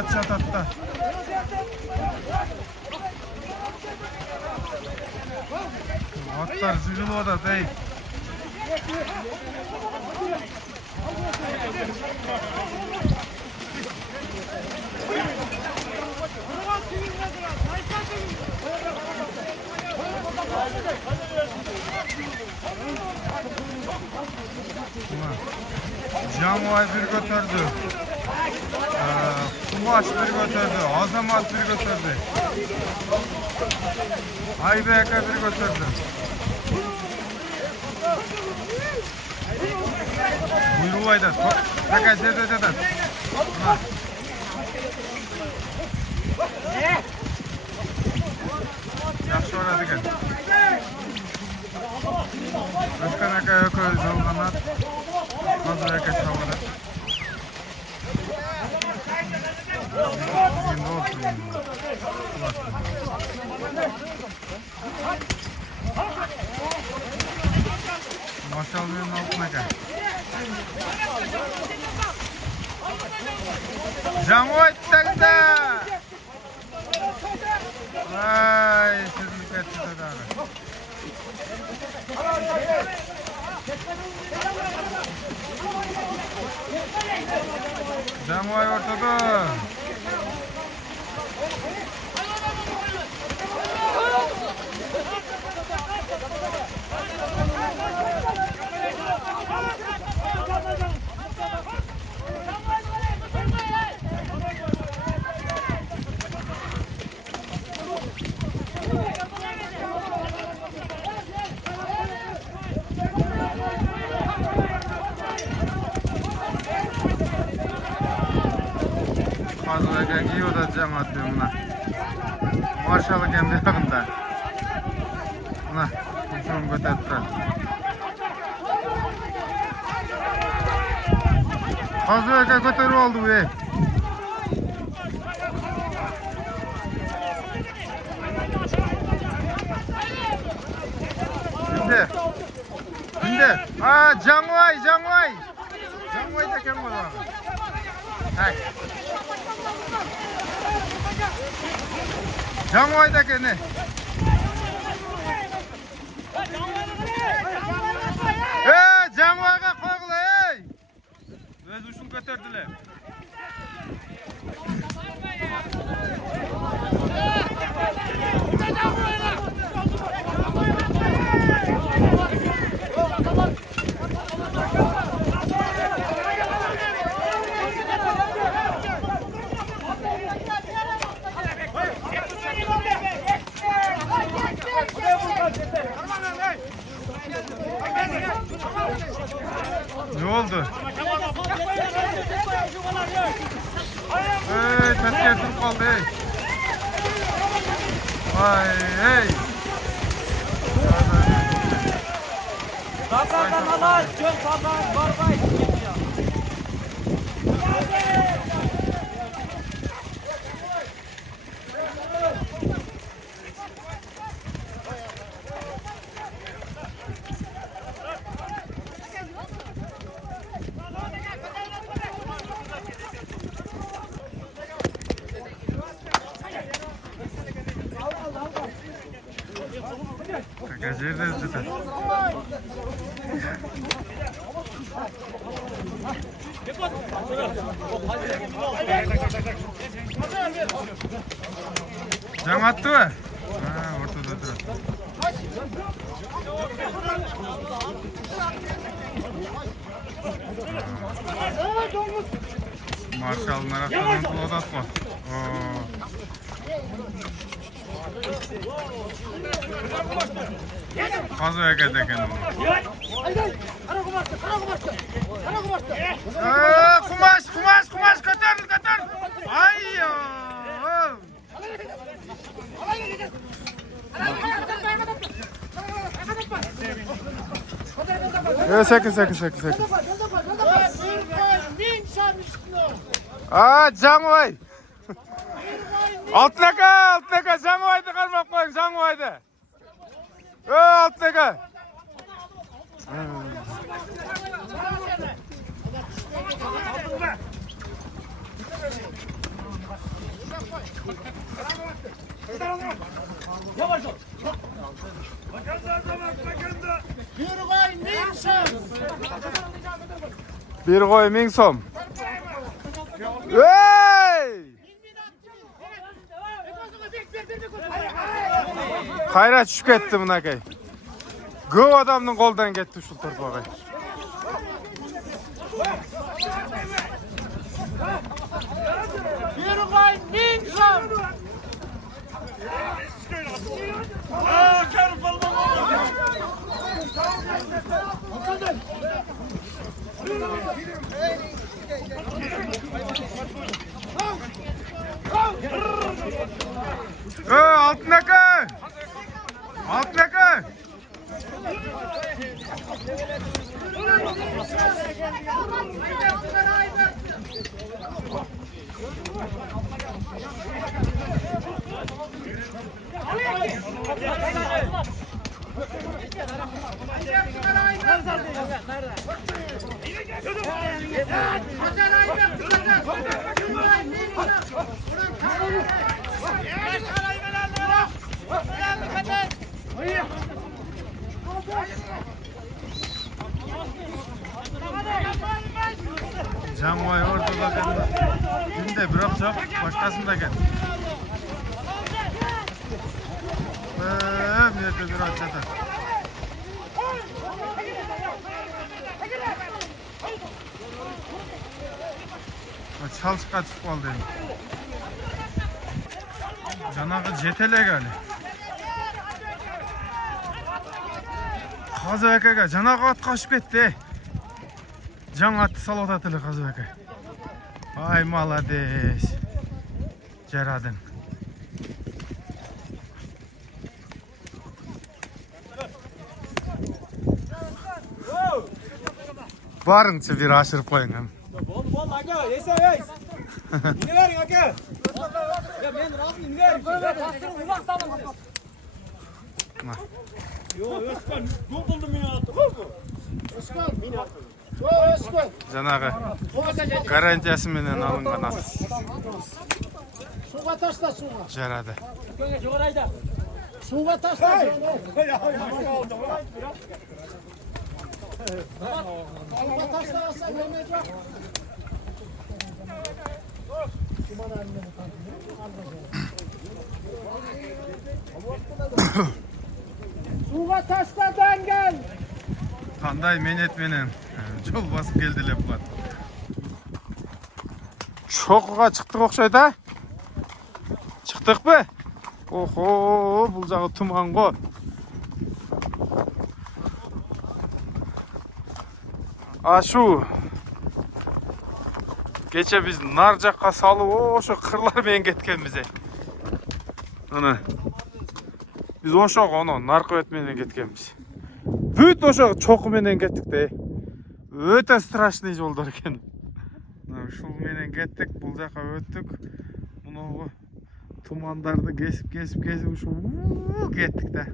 at çatatta. Atlar zülü da değil. Canvay bir götürdü. Kumaş bir götürdü. Azamat bir götürdü. Aybeka bir götürdü. Buyruğu aydan. Bakın zeden. Yaxşı oradı gel. Özkan aka yok olganlar. Hazır aka çavada. Şimdi olsun. Maşallahın altına gel. Canvoy takda. Vay, siz dikkatsiz adamı. Canvoy ortada. Fazla iyi odacağım atıyorum buna. Maşallah kendi yakında. Buna kuşum götürtür. Fazla götürü oldu bu. Şimdi. Canvay da kim bu? Hay. Canvay da kim ne? Canvayga qo'yg'ila ey. O'z uchun ko'tardilar. Ne oldu? Tezgah turup kaldı ey. Vay hey. Bakalım çok bakalım barbay. Gazete izledi. Can attı mı? Ortada dur. Marşal'ın arasından bulat atma. Fazla yakada kendini. Kumaş götür. Ay ya. Sakın. Canvay. Altınaka Canvay'da kalmak koyun Canvay'da. Altınaka. Yavaş ol. Bir koy 1000 so'm. Hey! Qayra tushib ketdi bunaqay. Ko'p odamning qo'ldan ketdi shu torpog'i. Bir koy 1000 so'm. Altın aka! Altın aka! Canvay ortada kaldı. Günde bir akşam başkasında gel. Nerede bir akşam. Çalışqa chiqib qoldi endi. Janag'i jeteleg hali. Qazi akaga janag'i ot qochib ketdi. Jan atni salot atili Qazi aka. Ay malades. Jaradin. Barınca bir aşırıp koyun hem. Bol aka, yesa yeys. Ne verin aka? Ya ben razıyım, ne verin? Bastırın, uzak tamam. Yo, Özkan, ne buldun beni attı? Özkan, beni attı. Yo, Özkan. Janağı garantiyasi menen alıngan at. Suğa taşla suğa. Jaradi. Köye joğrayda. Suğa taşla. Suğa taşla alsa yemeyecek. Suğa taşla dengel. Qanday menet menen jol basıp keldiler bular. Şoqqa chiqdik o'xshaydi. Chiqdikmi? Oho, bu jag'i tumango. Aşu. Kecha biz nar jakqa salib, o'sha qirlar men ketganmiz. Ana. Biz o'sha ono narkoet menen ketganmiz. Büt o'sha cho'qi menen ketdik-de. Öte strashniy yo'llar ekan. Şu menen ketdik, bu jakqa o'tdik. Bunu tumandardı kesip şu ketdik de.